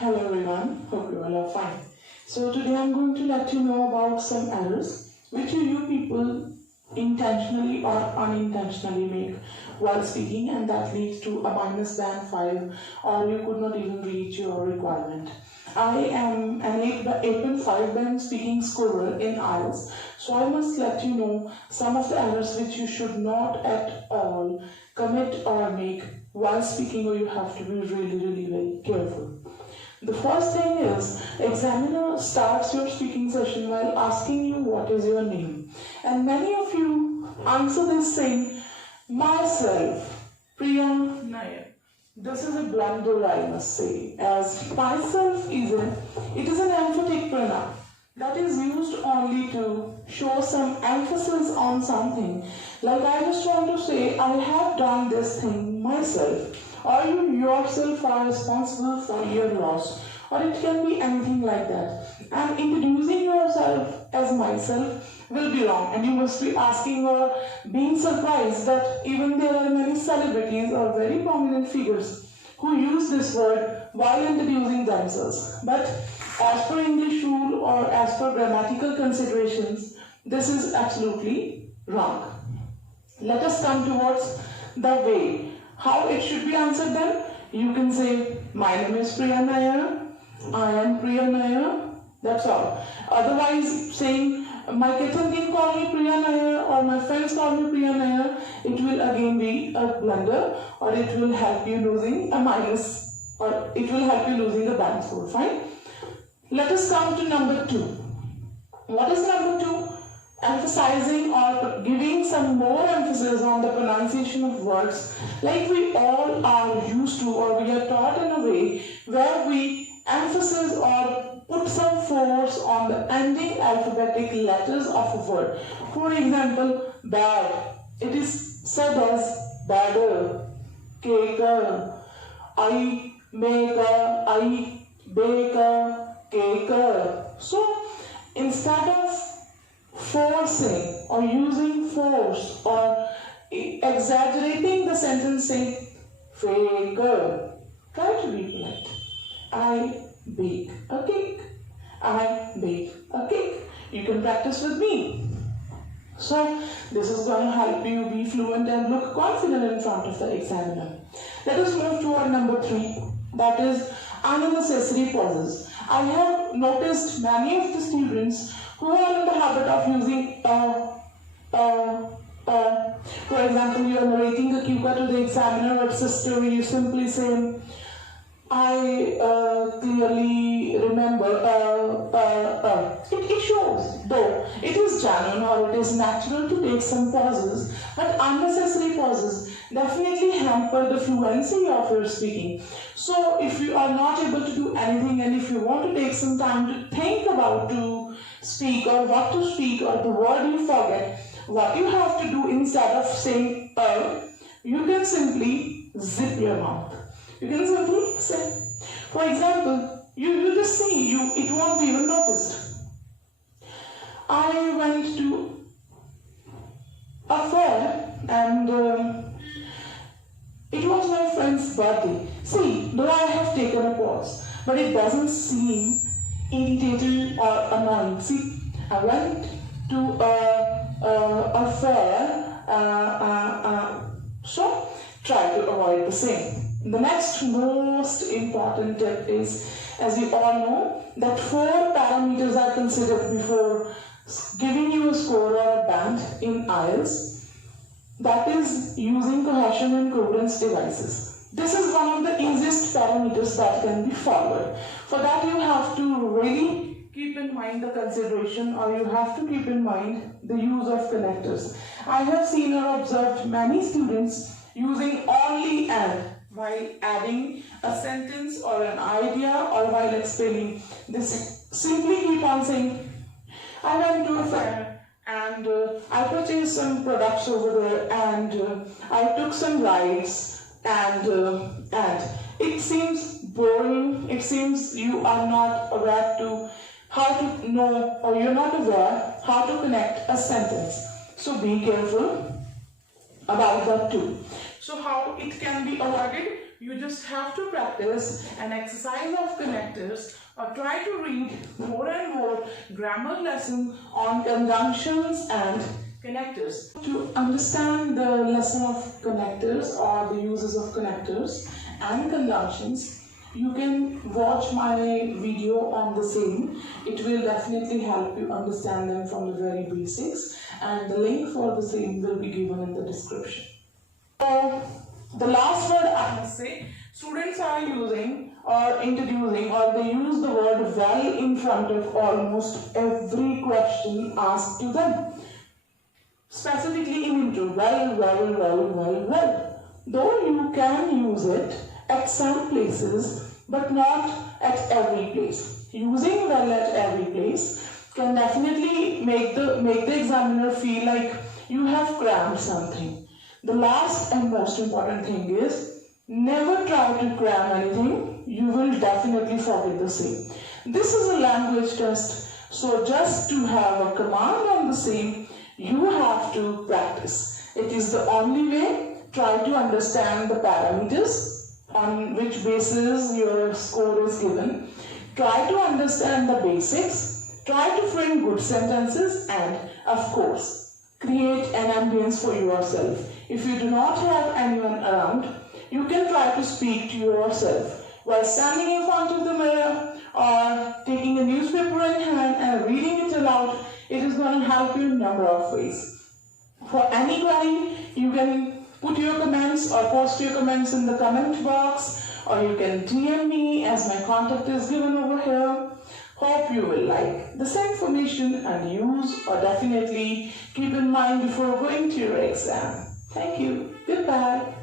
Hello everyone, hope you all are fine. So today I'm going to let you know about some errors which you people intentionally or unintentionally make while speaking, and that leads to a minus band 5, or you could not even reach your requirement. I am an 8.5 band speaking scorer in IELTS, so I must let you know some of the errors which you should not at all commit or make while speaking, or you have to be really very careful. The first thing is, examiner starts your speaking session while asking you what is your name. And many of you answer this saying, myself, Priyadeepaknayyar. This is a blunder, I must say, as myself it is an emphatic pronoun that is used only to show some emphasis on something. Like I was trying to say, I have done this thing myself. Or you yourself are responsible for your loss, or it can be anything like that. And introducing yourself as myself will be wrong, and you must be asking or being surprised that even there are many celebrities or very prominent figures who use this word while introducing themselves. But as per English rule or as per grammatical considerations, this is absolutely wrong. Let us come towards the way. How it should be answered then? You can say, my name is Priyadeepaknayyar, I am Priyadeepaknayyar, that's all. Otherwise, saying, my Kethan can call me Priyadeepaknayyar or my friends call me Priyadeepaknayyar, it will again be a blunder, or it will help you losing a minus, or it will help you losing a band score, fine? Let us come to number 2. What is number 2? Emphasizing or giving some more emphasis on the pronunciation of words, like we all are used to, or we are taught in a way where we emphasize or put some force on the ending alphabetic letters of a word. For example, bad, it is said as badder, caker, I maker, I baker, caker. So instead of forcing or using force or exaggerating the sentence, say faker, try to be polite. I bake a cake. I bake a cake. You can practice with me. So this is going to help you be fluent and look confident in front of the examiner. Let us move to our number 3, that is unnecessary pauses. I have noticed many of the students who are in the habit of using for example, you are narrating a QCA to the examiner, or sister, you simply say, I clearly remember, It shows, though it is genuine or it is natural to take some pauses, but unnecessary pauses definitely hamper the fluency of your speaking. So if you are not able to do anything, and if you want to take some time to think about to speak or what to speak, or the word you forget, what you have to do instead of saying you can simply zip your mouth. You can simply say, for example, you just say, it won't be even noticed. I went to a fair and it was my friend's birthday. See, though I have taken a pause, but it doesn't seem irritating or annoying. See, I went to a fair, so try to avoid the same. The next most important tip is, as you all know, that 4 parameters are considered before giving you a score or a band in IELTS. That is using cohesion and congruence devices. This is one of the easiest parameters that can be followed. For that, you have to really keep in mind the consideration, or you have to keep in mind the use of connectors. I have seen or observed many students using only and while adding a sentence or an idea, or while explaining. They simply keep on saying, I went to a fair and I purchased some products over there, and I took some rides, and it seems boring. It seems you are not aware to how to know, or you're not aware how to connect a sentence. So be careful about that too. So how it can be avoided? You just have to practice an exercise of connectors or try to read more and more grammar lessons on conjunctions and connectors. To understand the lesson of connectors or the uses of connectors and conjunctions, you can watch my video on the same. It will definitely help you understand them from the very basics, and the link for the same will be given in the description. The last word I must say, students are using or introducing, or they use the word well in front of almost every question asked to them. Specifically in intro, well. Though you can use it at some places, but not at every place. Using well at every place can definitely make the examiner feel like you have crammed something. The last and most important thing is, never try to cram anything. You will definitely forget the same. This is a language test, so just to have a command on the same, you have to practice. It is the only way. Try to understand the parameters on which basis your score is given. Try to understand the basics. Try to frame good sentences, and of course, create an ambience for yourself. If you do not have anyone around, you can try to speak to yourself while standing in front of the mirror or taking a newspaper in hand and reading it aloud. It is going to help you in a number of ways. For any query, you can put your comments or post your comments in the comment box, or you can DM me as my contact is given over here. Hope you will like this information and use or definitely keep in mind before going to your exam. Thank you. Goodbye.